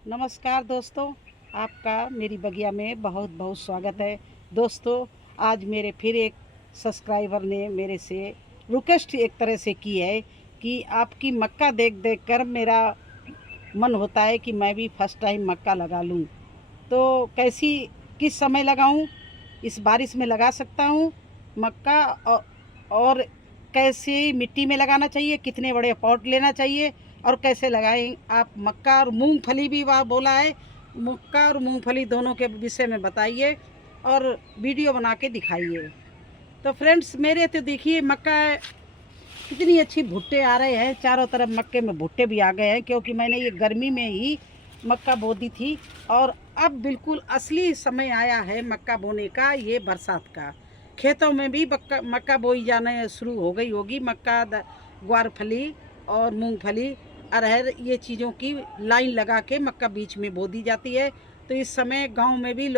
नमस्कार दोस्तों, आपका मेरी बगिया में बहुत बहुत स्वागत है। दोस्तों, आज मेरे फिर एक सब्सक्राइबर ने मेरे से रिक्वेस्ट एक तरह से की है कि आपकी मक्का देख देख कर मेरा मन होता है कि मैं भी फर्स्ट टाइम मक्का लगा लूं। तो कैसी किस समय लगाऊं? इस बारिश में लगा सकता हूं मक्का? और कैसी मिट्टी में लगाना चाहिए, कितने बड़े पॉट लेना चाहिए और कैसे लगाएं आप मक्का और मूंगफली भी वह बोला है। मक्का और मूंगफली दोनों के विषय में बताइए और वीडियो बना के दिखाइए। तो फ्रेंड्स, मेरे तो देखिए मक्का कितनी अच्छी भुट्टे आ रहे हैं, चारों तरफ मक्के में भुट्टे भी आ गए हैं, क्योंकि मैंने ये गर्मी में ही मक्का बो दी थी और अब बिल्कुल असली समय आया है मक्का बोने का, ये बरसात का। खेतों में भी मक्का बोई जाने शुरू हो गई होगी। मक्का, ग्वारफली और मूंगफली, अरहर, ये चीज़ों की लाइन लगा के मक्का बीच में बो दी जाती है। तो इस समय गांव में भी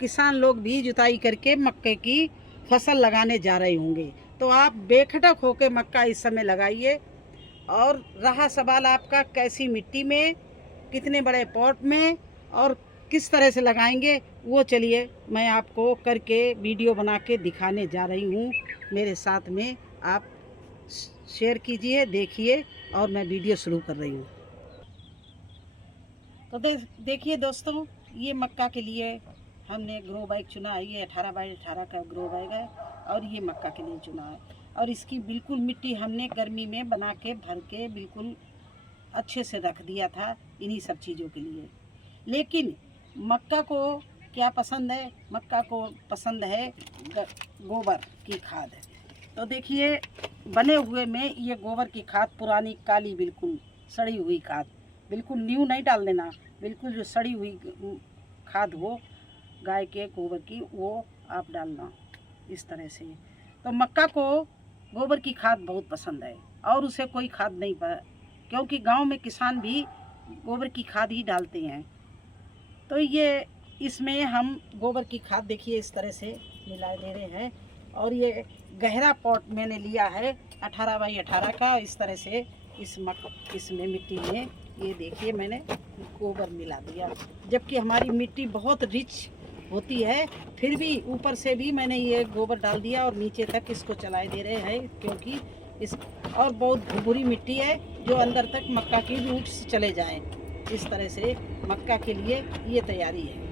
किसान लोग भी जुताई करके मक्के की फसल लगाने जा रहे होंगे। तो आप बेखटक होकर मक्का इस समय लगाइए। और रहा सवाल आपका कैसी मिट्टी में, कितने बड़े पॉट में और किस तरह से लगाएंगे, वो चलिए मैं आपको करके वीडियो बना के दिखाने जा रही हूँ। मेरे साथ में आप शेयर कीजिए, देखिए और मैं वीडियो शुरू कर रही हूँ। तो देखिए दोस्तों, ये मक्का के लिए हमने ग्रो बैग चुना है। ये 18 बाई 18 का ग्रो बैग है और ये मक्का के लिए चुना है। और इसकी बिल्कुल मिट्टी हमने गर्मी में बना के भर के बिल्कुल अच्छे से रख दिया था इन्हीं सब चीज़ों के लिए। लेकिन मक्का को क्या पसंद है? मक्का को पसंद है गोबर की खाद। तो देखिए, बने हुए में ये गोबर की खाद पुरानी काली बिल्कुल सड़ी हुई खाद, बिल्कुल न्यू नहीं डाल देना, बिल्कुल जो सड़ी हुई खाद हो गाय के गोबर की, वो आप डालना इस तरह से। तो मक्का को गोबर की खाद बहुत पसंद है और उसे कोई खाद नहीं क्योंकि गांव में किसान भी गोबर की खाद ही डालते हैं। तो ये इसमें हम गोबर की खाद देखिए इस तरह से मिला दे रहे हैं। और ये गहरा पॉट मैंने लिया है 18 बाई 18 का। इस तरह से इसमें मिट्टी में ये देखिए मैंने गोबर मिला दिया, जबकि हमारी मिट्टी बहुत रिच होती है, फिर भी ऊपर से भी मैंने ये गोबर डाल दिया और नीचे तक इसको चलाए दे रहे हैं, क्योंकि इस और बहुत भुरभुरी मिट्टी है जो अंदर तक मक्का की रूट्स चले जाएं। इस तरह से मक्का के लिए ये तैयारी है।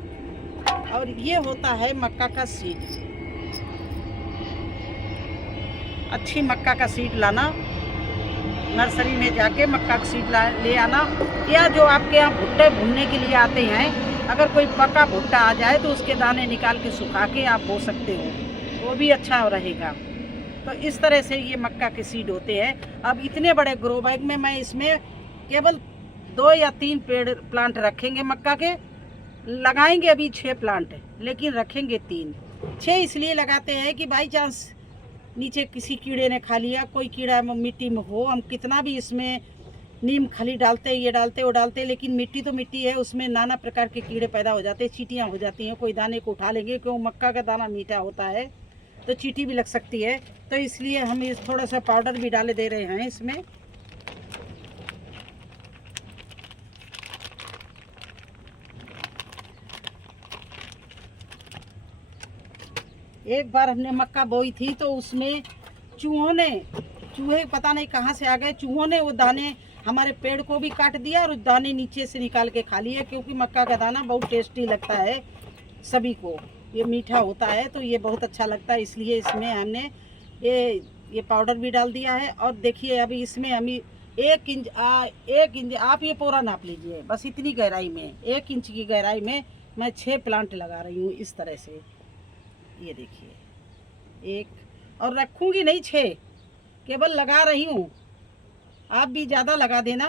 और ये होता है मक्का का सीड। अच्छी मक्का का सीड लाना, नर्सरी में जाके मक्का का सीड ले आना, या जो आपके यहाँ भुट्टे भुनने के लिए आते हैं, अगर कोई पका भुट्टा आ जाए तो उसके दाने निकाल के सुखा के आप बो सकते हो, वो भी अच्छा रहेगा। तो इस तरह से ये मक्का के सीड होते हैं। अब इतने बड़े ग्रो बैग में मैं इसमें केवल 2 या 3 प्लांट रखेंगे मक्का के। लगाएंगे अभी 6 प्लांट, लेकिन रखेंगे 3। 6 इसलिए लगाते हैं कि बाई चांस नीचे किसी कीड़े ने खा लिया, कोई कीड़ा मिट्टी में हो, हम कितना भी इसमें नीम खली डालते, ये डालते, वो डालते, लेकिन मिट्टी तो मिट्टी है, उसमें नाना प्रकार के कीड़े पैदा हो जाते हैं, चींटियाँ हो जाती हैं। कोई दाने को उठा लेंगे, क्यों मक्का का दाना मीठा होता है तो चींटी भी लग सकती है। तो इसलिए हम इस थोड़ा सा पाउडर भी डाले दे रहे हैं इसमें। एक बार हमने मक्का बोई थी तो उसमें चूहे पता नहीं कहाँ से आ गए, चूहों ने वो दाने हमारे पेड़ को भी काट दिया और दाने नीचे से निकाल के खा लिए। क्योंकि मक्का का दाना बहुत टेस्टी लगता है सभी को, ये मीठा होता है तो ये बहुत अच्छा लगता है, इसलिए इसमें हमने ये पाउडर भी डाल दिया है। और देखिए अभी इसमें हम 1 इंच आप ये पूरा नाप लीजिए, बस इतनी गहराई में, 1 इंच की गहराई में मैं 6 प्लांट लगा रही हूँ इस तरह से। ये देखिए, एक और रखूँगी नहीं, 6 केवल लगा रही हूँ। आप भी ज़्यादा लगा देना।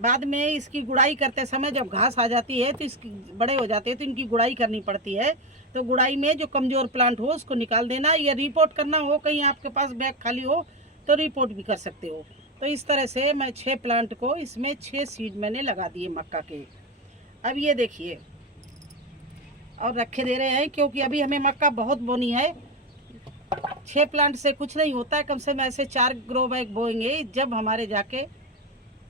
बाद में इसकी गुड़ाई करते समय जब घास आ जाती है तो इसकी बड़े हो जाते हैं तो इनकी गुड़ाई करनी पड़ती है। तो गुड़ाई में जो कमज़ोर प्लांट हो उसको निकाल देना, या रिपोर्ट करना हो, कहीं आपके पास बैग खाली हो तो रिपोर्ट भी कर सकते हो। तो इस तरह से मैं 6 प्लांट को, इसमें 6 सीड मैंने लगा दिए मक्का के। अब ये देखिए, और रखे दे रहे हैं क्योंकि अभी हमें मक्का बहुत बोनी है। 6 प्लांट से कुछ नहीं होता है, कम से कम ऐसे 4 ग्रो बैग बोएंगे जब हमारे जाके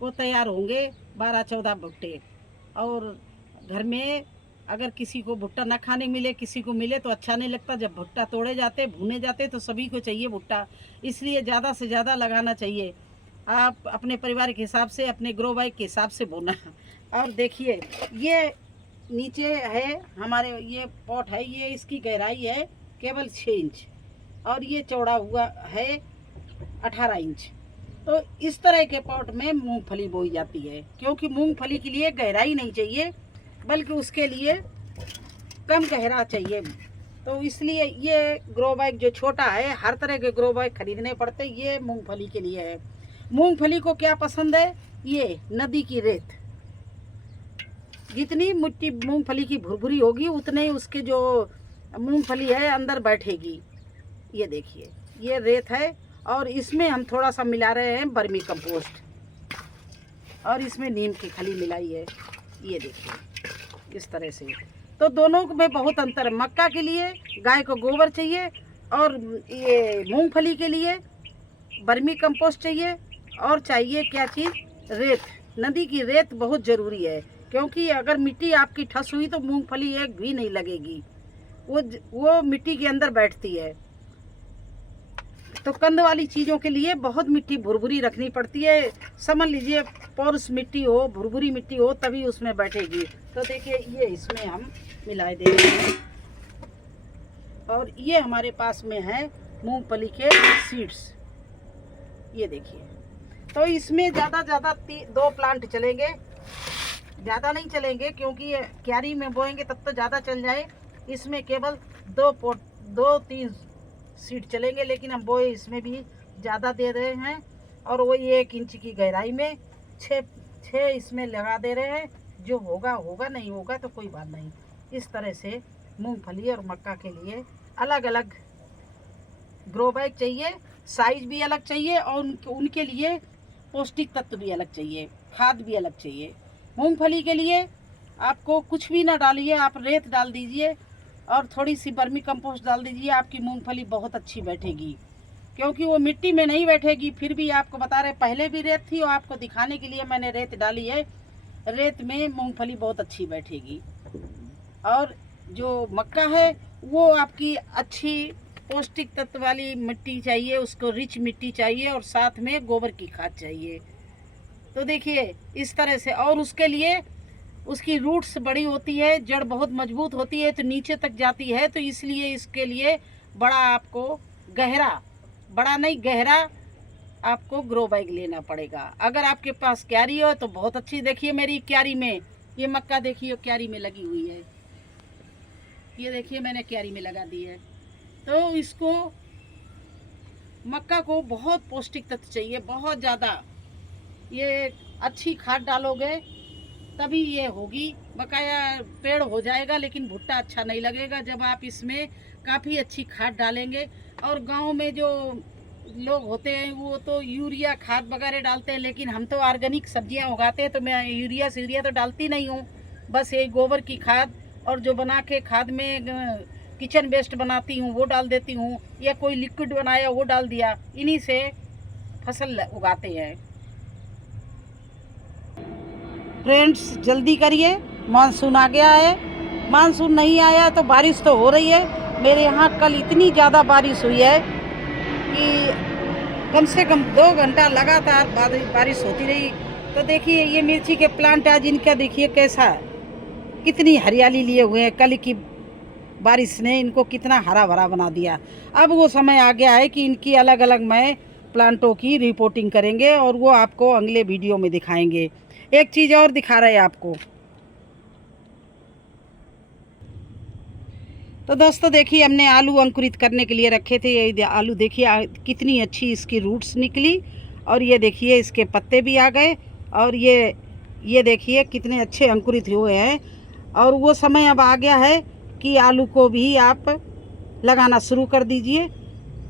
वो तैयार होंगे 12-14 भुट्टे। और घर में अगर किसी को भुट्टा ना खाने मिले, किसी को मिले तो अच्छा नहीं लगता। जब भुट्टा तोड़े जाते, भुने जाते तो सभी को चाहिए भुट्टा, इसलिए ज़्यादा से ज़्यादा लगाना चाहिए। आप अपने परिवार के हिसाब से, अपने ग्रो बैग के हिसाब से बोना। और देखिए ये नीचे है हमारे, ये पॉट है, ये इसकी गहराई है केवल 6 इंच और ये चौड़ा हुआ है 18 इंच। तो इस तरह के पॉट में मूंगफली बोई जाती है, क्योंकि मूंगफली के लिए गहराई नहीं चाहिए, बल्कि उसके लिए कम गहरा चाहिए। तो इसलिए ये ग्रो बैग जो छोटा है, हर तरह के ग्रो बैग खरीदने पड़ते, ये मूंगफली के लिए है। मूंगफली को क्या पसंद है? ये नदी की रेत। जितनी मिट्टी मूंगफली की भुरभुरी होगी, उतने ही उसके जो मूंगफली है अंदर बैठेगी। ये देखिए ये रेत है और इसमें हम थोड़ा सा मिला रहे हैं वर्मी कंपोस्ट और इसमें नीम की खली मिलाई है। ये देखिए इस तरह से। तो दोनों में बहुत अंतर है। मक्का के लिए गाय को गोबर चाहिए और ये मूंगफली के लिए वर्मी कंपोस्ट चाहिए और चाहिए क्या चीज़? रेत। नदी की रेत बहुत ज़रूरी है, क्योंकि अगर मिट्टी आपकी ठस हुई तो मूंगफली एक भी नहीं लगेगी, वो मिट्टी के अंदर बैठती है। तो कंद वाली चीज़ों के लिए बहुत मिट्टी भुरभुरी रखनी पड़ती है। समझ लीजिए पोरस मिट्टी हो, भुरभुरी मिट्टी हो, तभी उसमें बैठेगी। तो देखिए ये इसमें हम मिलाए देंगे और ये हमारे पास में है मूंगफली के सीड्स। ये देखिए, तो इसमें ज़्यादा 2 प्लांट चलेंगे, ज़्यादा नहीं चलेंगे, क्योंकि ये क्यारी में बोएंगे तब तो ज़्यादा चल जाए। इसमें केवल 2-3 सीड चलेंगे, लेकिन हम बोए इसमें भी ज़्यादा दे रहे हैं और वही 1 इंच की गहराई में 6 इसमें लगा दे रहे हैं। जो होगा होगा, नहीं होगा तो कोई बात नहीं। इस तरह से मूंगफली और मक्का के लिए अलग अलग ग्रो बैग चाहिए, साइज भी अलग चाहिए और उनके लिए पौष्टिक तत्व भी अलग चाहिए, खाद भी अलग चाहिए। मूंगफली के लिए आपको कुछ भी ना डालिए, आप रेत डाल दीजिए और थोड़ी सी वर्मी कंपोस्ट डाल दीजिए, आपकी मूंगफली बहुत अच्छी बैठेगी। क्योंकि वो मिट्टी में नहीं बैठेगी। फिर भी आपको बता रहे, पहले भी रेत थी और आपको दिखाने के लिए मैंने रेत डाली है। रेत में मूंगफली बहुत अच्छी बैठेगी। और जो मक्का है वो आपकी अच्छी पौष्टिक तत्व वाली मिट्टी चाहिए, उसको रिच मिट्टी चाहिए और साथ में गोबर की खाद चाहिए। तो देखिए इस तरह से, और उसके लिए उसकी रूट्स बड़ी होती है, जड़ बहुत मजबूत होती है, तो नीचे तक जाती है। तो इसलिए इसके लिए बड़ा आपको गहरा, बड़ा नहीं गहरा आपको ग्रो बैग लेना पड़ेगा। अगर आपके पास क्यारी हो तो बहुत अच्छी। देखिए मेरी क्यारी में ये मक्का देखिए क्यारी में लगी हुई है, ये देखिए मैंने क्यारी में लगा दी है। तो इसको मक्का को बहुत पौष्टिक तत्व चाहिए, बहुत ज़्यादा। ये अच्छी खाद डालोगे तभी ये होगी, बकाया पेड़ हो जाएगा लेकिन भुट्टा अच्छा नहीं लगेगा। जब आप इसमें काफ़ी अच्छी खाद डालेंगे, और गांव में जो लोग होते हैं वो तो यूरिया खाद वगैरह डालते हैं, लेकिन हम तो ऑर्गेनिक सब्जियां उगाते हैं, तो मैं यूरिया तो डालती नहीं हूँ। बस ये गोबर की खाद और जो बना के खाद में किचन वेस्ट बनाती हूँ वो डाल देती हूँ, या कोई लिक्विड बनाया वो डाल दिया। इन्हीं से फसल उगाते हैं। फ्रेंड्स जल्दी करिए, मानसून आ गया है। मानसून नहीं आया तो बारिश तो हो रही है। मेरे यहाँ कल इतनी ज़्यादा बारिश हुई है कि कम से कम 2 घंटा लगातार बारिश होती रही। तो देखिए ये मिर्ची के प्लांट आज इनका देखिए कैसा, कितनी हरियाली लिए हुए हैं। कल की बारिश ने इनको कितना हरा भरा बना दिया। अब वो समय आ गया है कि इनकी अलग अलग मैं प्लांटों की रिपोर्टिंग करेंगे और वो आपको अगले वीडियो में दिखाएंगे। एक चीज़ और दिखा रहे हैं आपको। तो दोस्तों देखिए हमने आलू अंकुरित करने के लिए रखे थे। ये आलू देखिए कितनी अच्छी इसकी रूट्स निकली, और ये देखिए इसके पत्ते भी आ गए, और ये देखिए कितने अच्छे अंकुरित हुए हैं। और वो समय अब आ गया है कि आलू को भी आप लगाना शुरू कर दीजिए,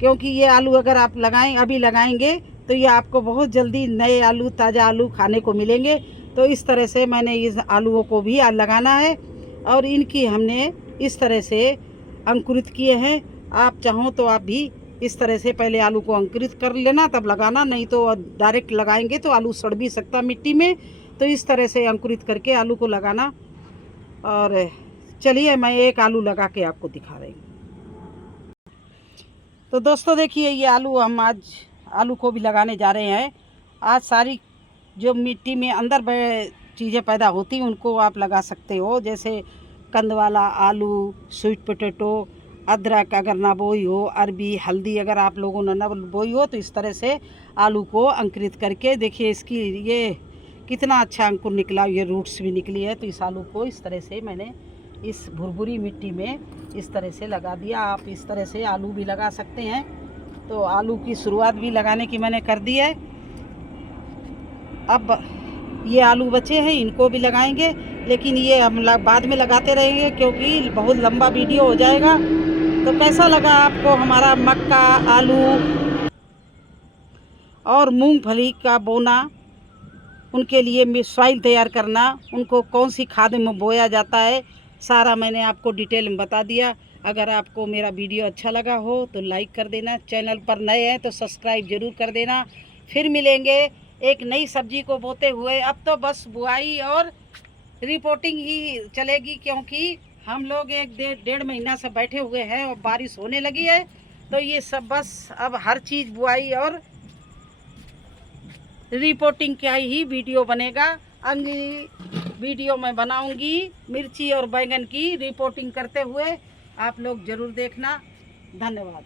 क्योंकि ये आलू अगर आप अभी लगाएंगे तो ये आपको बहुत जल्दी नए आलू, ताज़ा आलू खाने को मिलेंगे। तो इस तरह से मैंने इस आलूओं को भी लगाना है, और इनकी हमने इस तरह से अंकुरित किए हैं। आप चाहो तो आप भी इस तरह से पहले आलू को अंकुरित कर लेना, तब लगाना, नहीं तो डायरेक्ट लगाएंगे तो आलू सड़ भी सकता मिट्टी में, तो इस तरह से अंकुरित करके आलू को लगाना। और चलिए मैं एक आलू लगा के आपको दिखा रही हूँ। तो दोस्तों देखिए, ये आलू हम आज आलू को भी लगाने जा रहे हैं। आज सारी जो मिट्टी में अंदर चीज़ें पैदा होती हैं उनको आप लगा सकते हो, जैसे कंद वाला आलू, स्वीट पोटैटो, अदरक अगर ना बोई हो, अरबी, हल्दी अगर आप लोगों ने ना बोई हो, तो इस तरह से आलू को अंकुरित करके देखिए इसकी ये कितना अच्छा अंकुर निकला, ये रूट्स भी निकली है। तो इस आलू को इस तरह से मैंने इस भुरभुरी मिट्टी में इस तरह से लगा दिया। आप इस तरह से आलू भी लगा सकते हैं। तो आलू की शुरुआत भी लगाने की मैंने कर दी है। अब ये आलू बचे हैं, इनको भी लगाएंगे, लेकिन ये हम बाद में लगाते रहेंगे क्योंकि बहुत लंबा वीडियो हो जाएगा। तो कैसा लगा आपको हमारा मक्का, आलू और मूंगफली का बोना, उनके लिए सॉइल तैयार करना, उनको कौन सी खाद में बोया जाता है, सारा मैंने आपको डिटेल में बता दिया। अगर आपको मेरा वीडियो अच्छा लगा हो तो लाइक कर देना, चैनल पर नए हैं तो सब्सक्राइब ज़रूर कर देना। फिर मिलेंगे एक नई सब्जी को बोते हुए। अब तो बस बुआई और रिपोर्टिंग ही चलेगी, क्योंकि हम लोग एक डेढ़ महीना से बैठे हुए हैं और बारिश होने लगी है। तो ये सब बस अब हर चीज़ बुआई और रिपोर्टिंग का ही वीडियो बनेगा। अगली वीडियो मैं बनाऊंगी मिर्ची और बैंगन की रिपोर्टिंग करते हुए, आप लोग ज़रूर देखना। धन्यवाद।